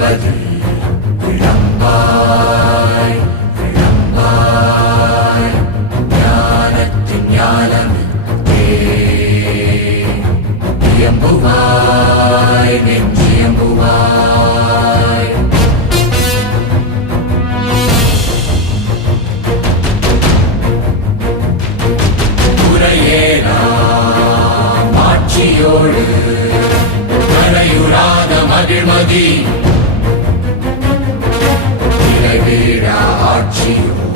அறிவது விளம்பாய் விளம்பாய் ஞானத்தின் ஞானமே இயம்புவாய் நெஞ்சியம்புவாய் உரையேலாம் ஆட்சியோடு கரையுறாத மகிழ்மதி நிறைவேறா ஆட்சியோடு